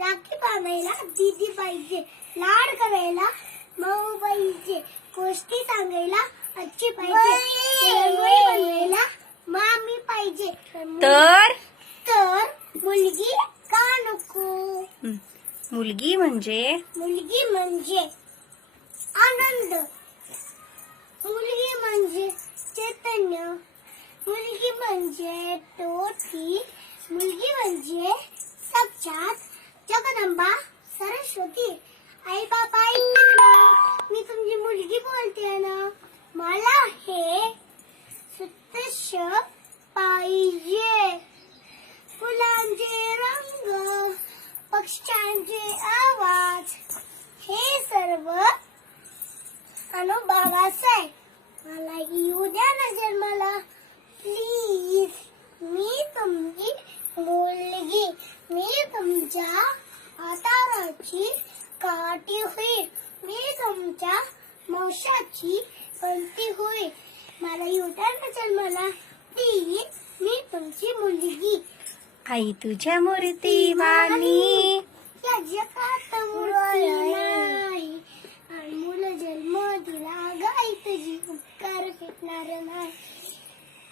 राखी बांधायला दीदी पाहिजे, लाड करायला माऊ पाहिजे, गोष्टी सांगायला आजी पाहिजे, रंगोळी बनवायला मामी पाहिजे, तर मुलगी का नको? मुलगी म्हणजे आनंद, मुलगी म्हणजे चैतन्य, मुलगी म्हणजे ती, मुलगी म्हणजे साक्षात जगदंबा सरस्वती. आई बाबा ऐकत ना, मी तुमची मुलगी बोलते ना. मला हे सुतश पाहिजे, फुलांचे रंग, पक्ष्यांचे आवाज, हे सर्व अनुभवाचं. मला येऊ द्या ना जन्माला प्लीज. मी तुमची मुलगी, मी तुमच्या हाताची काठी होईल, मी तुमच्या मावशाची पंती होईल. मला येऊ द्या ना जन्माला प्लीज. मी तुमची मुलगी. आई तुझ्या मूर्ती वाणी या जगात मूर्ती नाही, अनमोल जन्म दिला गाई तुझी उपकार फिटणार नाही,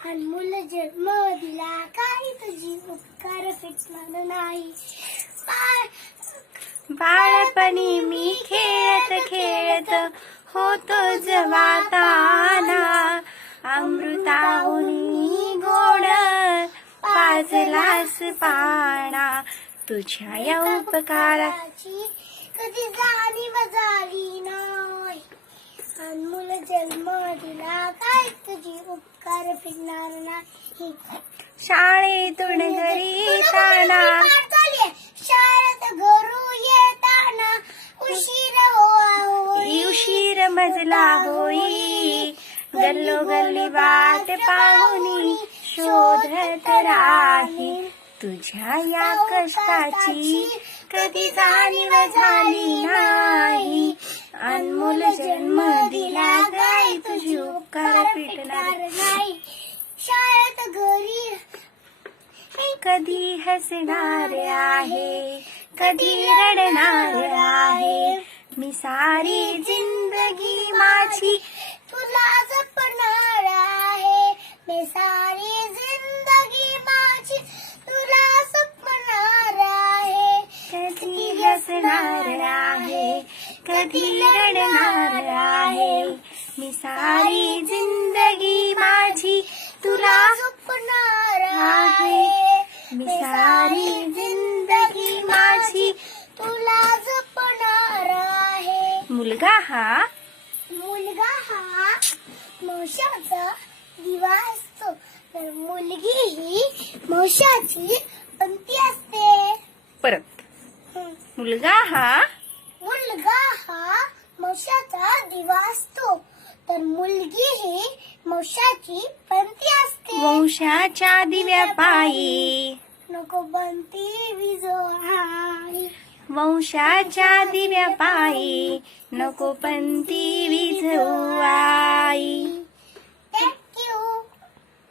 अनमोल जन्म दिला गाई तुझी उपकार फिटणार नाही. बाळपणी मी खेळत होतो जवाताना, अमृताहून गोड पाजलास पाना, तुझ्या या उपकाराची कधी जाणीव झाली नाही, अनमोल जन्म दिला काय तुझी उपकार फिरणार नाही. शाळेतून घरी येताना, शाळेत घरू येताना उशीर मजला होई, गल्लोगल्ली वाट पाहुनी शोधत राहील, तुझ्या या कष्टाची कधी जाणीव झाली नाही, अनमोल जन्म दिला गाई तुझी उपकार फिटणार नाही. शाळेत घरी कधी हसणार आहे, कधी रडणार आहे, मी सारी जिंदगी माझी तुला जपणार आहे, मी सारी जिंदगी माझी तुला जपणार आहे. कधी हसणार आहे, कधी रडणार आहे, मी सारी जिंदगी माझी तुला जपणार आहे, मी सारी जिंदगी माझी. तुला जपणार आहे. मुलगा हा मावशाचा दिवा असतो, तर मुलगी ही मावशाची पंती असते. परत मुलगा हा मावशाचा दिवा असतो, तर मुलगी ही मावशाची पंती असते. वंशाच्या दिव्या पायी नको पंती विझवाई, वंशाच्या दिव्या पायी नको पंती विझवाई.